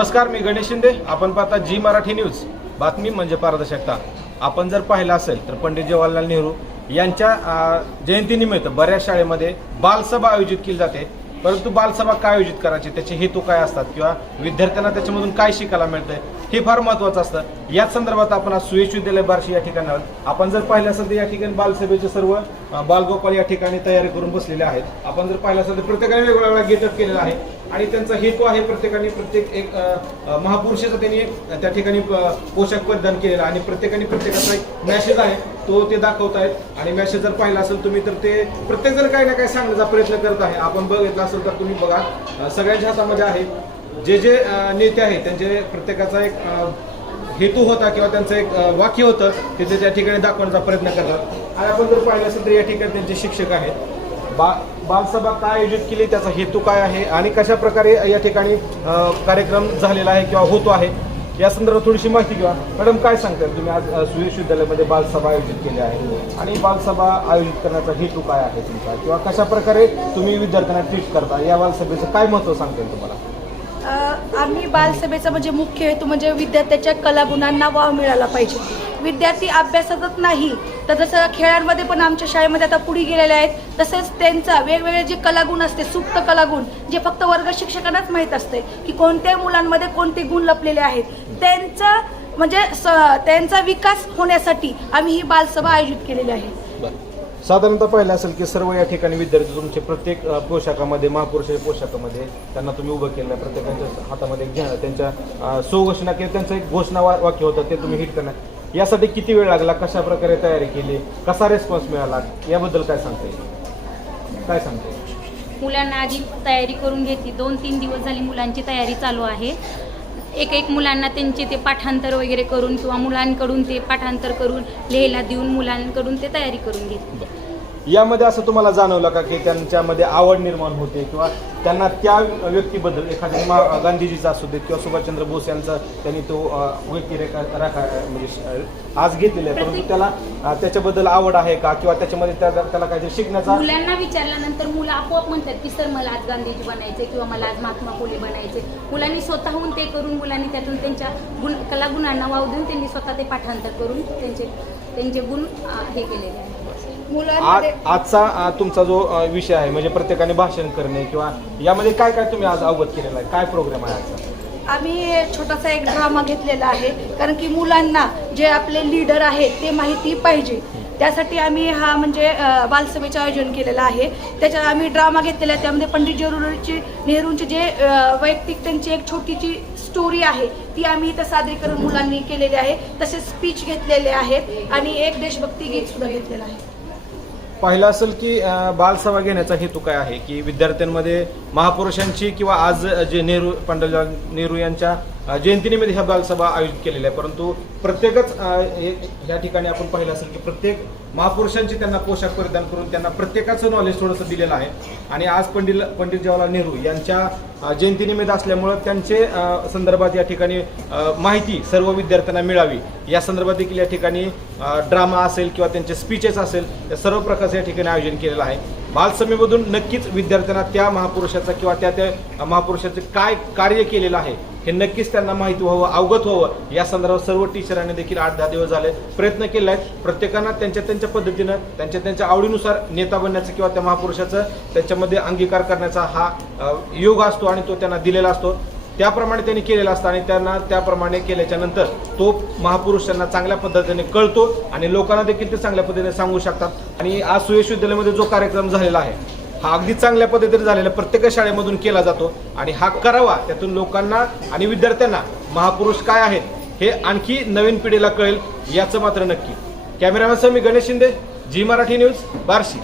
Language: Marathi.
नमस्कार मी गणेश शिंदे. आपण पाहता जी मराठी न्यूज. बातमी म्हणजे पारदर्शकता. आपण जर पाहिलं असेल तर पंडित जवाहरलाल नेहरू यांच्या जयंतीनिमित्त बऱ्याच शाळेमध्ये बालसभा आयोजित केली जाते. परंतु बालसभा काय आयोजित करायची त्याचे हेतू काय असतात किंवा विद्यार्थ्यांना त्याच्यामधून काय शिकायला मिळतंय हे फार महत्त्वाचं असतं. याच संदर्भात आपण आज सुयश विद्यालय बार्शी या ठिकाणी आपण जर पाहिलं असेल तर या ठिकाणी बालसभेचे सर्व बालगोपाल या ठिकाणी तयारी करून बसलेले आहेत. आपण जर पाहिलं असेल तर प्रत्येकाने वेगवेगळा वेगळा गेटअप केलेला आहे आणि त्यांचा हेतू आहे प्रत्येकाने प्रत्येक एक महापुरुषाचा त्यांनी त्या ठिकाणी पोशाख परिधान केलेला आणि प्रत्येकाने प्रत्येकाचा एक मॅसेज आहे तो ते दाखवत आहेत. आणि मॅसेज जर पाहिला असेल तुम्ही तर ते प्रत्येक जण काही ना काही सांगण्याचा प्रयत्न करत आहे. आपण बघितलं असेल तर तुम्ही बघा सगळ्यांच्या हातामध्ये आहे. जे जे नेते आहेत त्यांचे प्रत्येकाचा एक हेतू होता किंवा त्यांचं एक वाक्य होतं ते ते त्या ठिकाणी दाखवण्याचा प्रयत्न करतात. आणि आपण जर पाहिलं असेल तर या ठिकाणी त्यांचे शिक्षक आहेत. बा बालसभा काय आयोजित केली त्याचा हेतू काय आहे आणि कशा प्रकारे या ठिकाणी कार्यक्रम झालेला आहे किंवा होतो आहे या संदर्भात थोडीशी माहिती घ्या. मॅडम काय सांगताय तुम्ही आज अ, सुयश विद्यालयामध्ये बालसभा आयोजित केली आहे आणि बालसभा आयोजित करण्याचा हेतू काय आहे तुमचा? किंवा कशा प्रकारे तुम्ही विद्यार्थ्यांना ट्रीट करता? या बालसभेचं काय महत्त्व सांगता तुम्हाला? आम्ही बालसभेचा म्हणजे मुख्य हेतू म्हणजे विद्यार्थ्याच्या कलागुणांना वाव मिळाला पाहिजे. विद्यार्थी अभ्यासातच नाही तर जसं खेळांमध्ये पण आमच्या शाळेमध्ये आता पुढे गेलेले आहेत तसेच त्यांचा वेगवेगळे जे कलागुण असते सुप्त कलागुण जे फक्त वर्ग शिक्षकांनाच माहीत असते की कोणत्या मुलांमध्ये कोणते गुण लपलेले आहेत त्यांचा म्हणजे स- त्यांचा विकास होण्यासाठी आम्ही ही बालसभा आयोजित केलेली आहे. साधारणतः पाहिलं असेल की सर्व या ठिकाणी विद्यार्थी तुमचे प्रत्येक पोशाखामध्ये महापुरुषाच्या पोशाखामध्ये त्यांना तुम्ही उभं केलं आहे प्रत्येकाच्या हातामध्ये एक घ्या त्यांच्या सुघोषणा किंवा त्यांचं एक घोषणा वा- वाक्य होतं ते तुम्ही हिट करणार. यासाठी किती वेळ लागला कशा प्रकारे तयारी केली कसा रिस्पॉन्स मिळाला याबद्दल काय सांगता येईल? काय सांगता येईल? मुलांना आधी तयारी करून घेतली. दोन तीन दिवस झाली मुलांची तयारी चालू आहे. एक एक मुलांना त्यांचे ते पाठांतर वगैरे करून किंवा मुलांकडून ते पाठांतर करून लिहायला देऊन मुलांकडून ते तयारी करून घेतली यामध्ये असं तुम्हाला जाणवलं का की त्यांच्यामध्ये आवड निर्माण होते किंवा त्यांना त्या व्यक्तीबद्दल एखाद्या मा- गांधीजीचा असू देत किंवा सुभाषचंद्र बोस यांचा त्यांनी तो व्यक्तिरेखा राखा म्हणजे आज घेतलेला आहे. परंतु त्याला त्याच्याबद्दल आवड आहे का? किंवा त्याच्यामध्ये त्या- त्याला काहीतरी शिकण्याचा मुलांना विचारल्यानंतर मुलं आपोआप म्हणतात की सर मला आज गांधीजी बनायचे किंवा मला आज महात्मा फुले बनायचे. मुलांनी स्वतःहून ते करून मुलांनी त्यातून त्यांच्या गुण कलागुणांना वाव देऊन त्यांनी स्वतः ते पाठांतर करून त्यांचे त्यांचे गुण हे केलेले आहे आज आजचा तुमचा जो विषय आहे म्हणजे प्रत्येकाने भाषण करणे किंवा यामध्ये काय काय तुम्ही आज अवगत केलेला आहे? काय प्रोग्राम आहे आजचा? आम्ही छोटासा एक ड्रामा घेतलेला आहे कारण की मुलांना जे आपले लीडर आहेत ते माहिती पाहिजे. त्यासाठी आम्ही हा म्हणजे बालसभेचं आयोजन केलेलं आहे. त्याच्यात आम्ही ड्रामा घेतलेला आहे. त्यामध्ये पंडित जवाहरलालची नेहरूंची जे वैयक्तिक त्यांची एक छोटीची स्टोरी आहे ती आम्ही इथं सादरीकरण मुलांनी केलेले आहे. तसेच स्पीच घेतलेले आहेत. आणि एक देशभक्ती गीत सुद्धा घेतलेलं आहे. पाहिलं असेल की अ, बालसभा घेण्याचा हेतू काय आहे? की विद्यार्थ्यांमध्ये महापुरुषांची किंवा आज जे नेहरू पंडललाल नेहरू यांच्या जयंतीनिमित्त ह्या बालसभा आयोजित केलेल्या आहे परंतु प्रत्येकच हे- या ठिकाणी आपण पाहिलं असेल की प्रत्येक महापुरुषांची त्यांना पोशाख परिधान करून त्यांना प्रत्येकाचं नॉलेज थोडंसं दिलेलं आहे. आणि आज पंडित पंडित जवाहरलाल नेहरू यांच्या जयंतीनिमित्त असल्यामुळं त्यांचे संदर्भात या ठिकाणी माहिती सर्व विद्यार्थ्यांना मिळावी. या संदर्भात देखील या ठिकाणी ड्रामा असेल किंवा त्यांचे स्पीचेस असेल या सर्व प्रकारचं या ठिकाणी आयोजन केलेलं आहे. बालसभेमधून नक्कीच विद्यार्थ्यांना त्या महापुरुषाचा किंवा त्या त्या महापुरुषाचे काय कार्य केलेलं आहे हे नक्कीच त्यांना माहिती व्हावं अवगत व्हावं. या संदर्भात सर्व टीचरांनी देखील आठ दहा दिवस झाले प्रयत्न केले आहेत प्रत्येकानं त्यांच्या त्यांच्या पद्धतीनं त्यांच्या त्यांच्या आवडीनुसार नेता बनण्याचं किंवा त्या महापुरुषाचं त्याच्यामध्ये अंगीकार करण्याचा हा योग असतो आणि तो त्यांना दिलेला असतो. त्याप्रमाणे त्यांनी केलेला असतं आणि त्यांना त्याप्रमाणे केल्याच्यानंतर तो महापुरुष त्यांना चांगल्या पद्धतीने कळतो आणि लोकांना देखील ते चांगल्या पद्धतीने सांगू शकतात. आणि आज सुयश विद्यालयामध्ये जो कार्यक्रम झालेला आहे हा अगदी चांगल्या पद्धतीने झालेला प्रत्येक शाळेमधून केला जातो आणि हा करावा त्यातून लोकांना आणि विद्यार्थ्यांना महापुरुष काय आहेत हे आणखी नवीन पिढीला कळेल याचं मात्र नक्की. कॅमेरामॅन सर मी गणेश शिंदे जी मराठी न्यूज बार्शी.